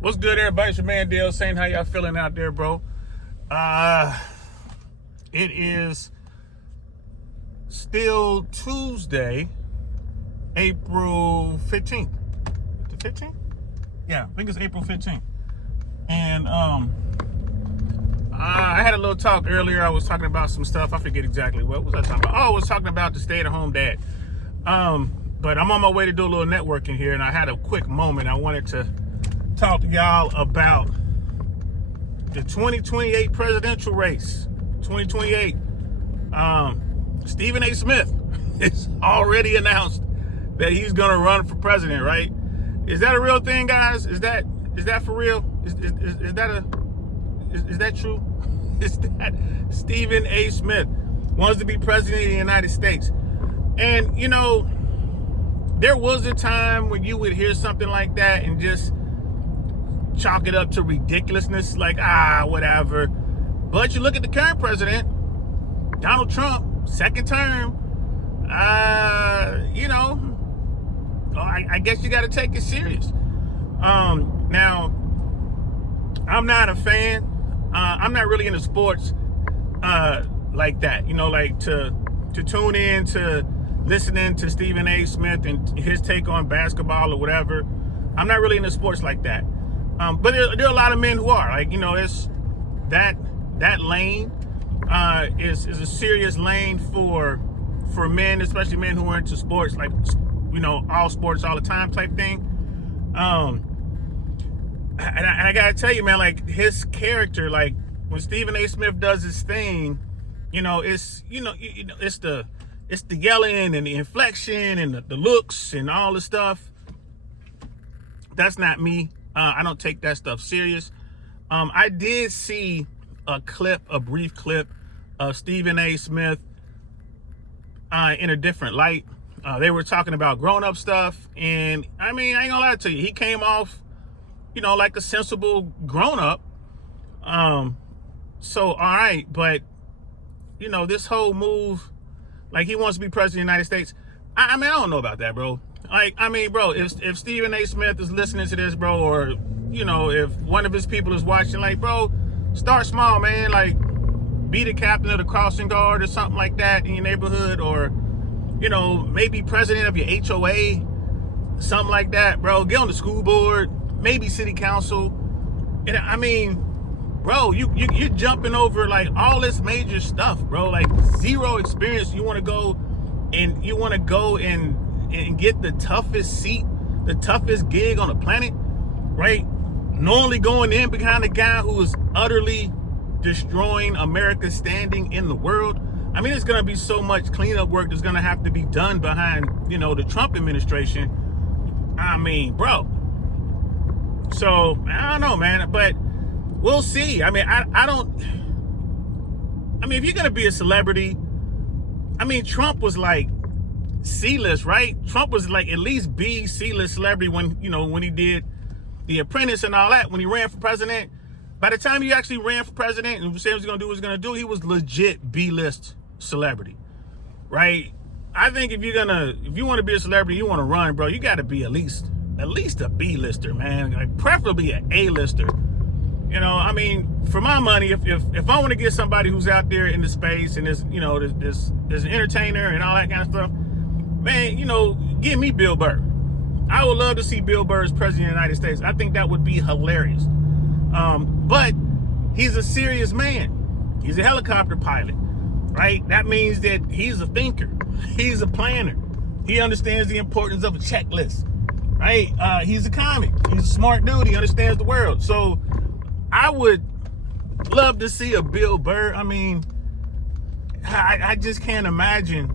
What's good, everybody? It's your man Dale saying how y'all feeling out there, bro. It is still Tuesday, April 15th. The 15th? Yeah, I think it's April 15th. And I had a little talk earlier. I was talking about some stuff. I forget exactly what was I talking about. Oh, I was talking about the stay-at-home dad. But I'm on my way to do a little networking here, and I had a quick moment. I wanted to talk to y'all about the 2028 presidential race. 2028. Stephen A. Smith is already announced that he's gonna run for president, right? Is that a real thing, guys? Is that for real? Is that true? Is that Stephen A. Smith wants to be president of the United States? And you know, there was a time when you would hear something like that and just chalk it up to ridiculousness, like, whatever. But you look at the current president, Donald Trump, second term, I guess you got to take it serious. Now, I'm not a fan. I'm not really into sports like that, like to tune in to listening to Stephen A. Smith and his take on basketball or whatever. I'm not really into sports like that. But there are a lot of men who are, it's that lane is a serious lane for men, especially men who are into sports, like, all sports all the time type thing. And I gotta tell you, man, like, his character, like, when Stephen A. Smith does his thing, it's the yelling and the inflection and the looks and all the stuff. That's not me. I don't take that stuff serious. I did see a brief clip of Stephen A. Smith in a different light. They were talking about grown-up stuff, and I mean, I ain't gonna lie to you, he came off, like a sensible grown-up. So all right, but this whole move, like, he wants to be president of the United States. I mean, I don't know about that, bro. Like, I mean, bro, if Stephen A. Smith is listening to this, bro, or, if one of his people is watching, like, bro, start small, man. Like, be the captain of the crossing guard or something like that in your neighborhood, or, maybe president of your HOA, something like that, bro. Get on the school board, maybe city council. And I mean, bro, you're jumping over, like, all this major stuff, bro. Like, zero experience. You want to go and get the toughest seat, the toughest gig on the planet, right? Normally going in behind a guy who is utterly destroying America's standing in the world. I mean, there's going to be so much cleanup work that's going to have to be done behind, the Trump administration. I mean, bro. So, I don't know, man, but we'll see. I mean, I mean, if you're going to be a celebrity, I mean, Trump was like C-list, right? Trump was like at least B C-list celebrity when he did The Apprentice and all that, when he ran for president. By the time he actually ran for president and said what he was going to do, he was legit B-list celebrity, right? I think if you want to be a celebrity, you want to run, bro, you got to be at least a B-lister, man. Like, preferably an A-lister. I mean, for my money, if I want to get somebody who's out there in the space and there's an entertainer and all that kind of stuff, man, give me Bill Burr. I would love to see Bill Burr as president of the United States. I think that would be hilarious. But he's a serious man. He's a helicopter pilot, right? That means that he's a thinker. He's a planner. He understands the importance of a checklist, right? He's a comic. He's a smart dude. He understands the world. So I would love to see a Bill Burr. I mean, I just can't imagine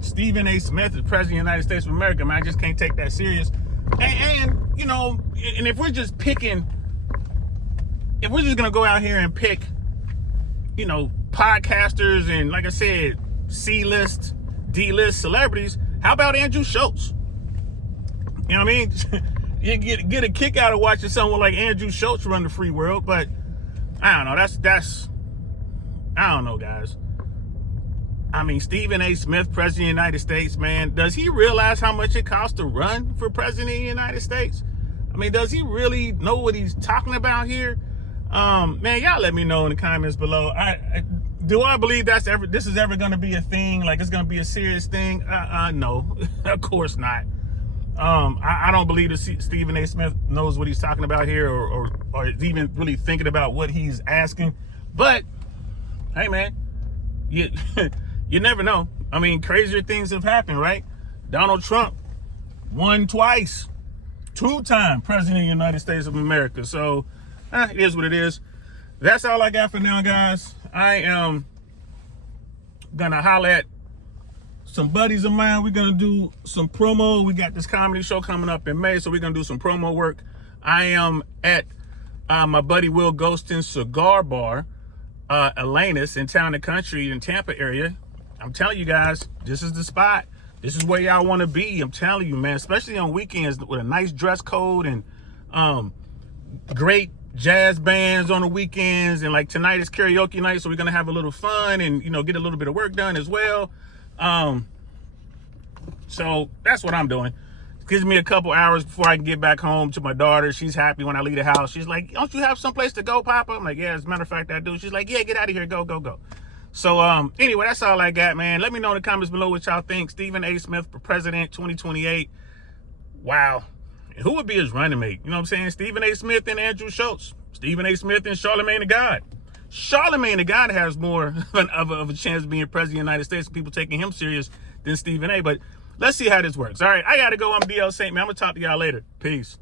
Stephen A. Smith as president of the United States of America, man. I just can't take that serious. And if we're just going to go out here and pick, podcasters and, like I said, C-list, D-list celebrities, how about Andrew Schultz? You know what I mean? You get a kick out of watching someone like Andrew Schultz run the free world, but I don't know. That's I don't know, guys. I mean, Stephen A. Smith, president of the United States, man, does he realize how much it costs to run for president of the United States? I mean, does he really know what he's talking about here? Man, y'all let me know in the comments below. Do I believe this is ever going to be a thing? Like it's going to be a serious thing? No, of course not. I don't believe that Stephen A. Smith knows what he's talking about here, or is even really thinking about what he's asking. But hey, man, you you never know. I mean, crazier things have happened, right? Donald Trump won twice, 2-time president of the United States of America. So it is what it is. That's all I got for now, guys. I am gonna holler at some buddies of mine. We're gonna do some promo. We got this comedy show coming up in May, so we're gonna do some promo work. I am at my buddy Will Ghostin's Cigar Bar, Atlantis, in Town and Country in Tampa area. I'm telling you guys, this is the spot. This is where y'all want to be. I'm telling you, man, especially on weekends with a nice dress code and great jazz bands on the weekends. And like tonight is karaoke night, so we're gonna have a little fun and, you know, get a little bit of work done as well. So that's what I'm doing. It gives me a couple hours before I can get back home to my daughter. She's happy when I leave the house. She's like, don't you have someplace to go, Papa? I'm like, yeah, as a matter of fact, I do. She's like, yeah, get out of here. Go, go, go. So anyway, that's all I got, man. Let me know in the comments below what y'all think. Stephen A. Smith for president 2028. Wow. Who would be his running mate? You know what I'm saying? Stephen A. Smith and Andrew Schultz. Stephen A. Smith and Charlemagne the God. Charlemagne the God has more of a chance of being president of the United States, people taking him serious, than Stephen A. But let's see how this works. All right, I got to go. I'm DL Saint, man. I'm going to talk to y'all later. Peace.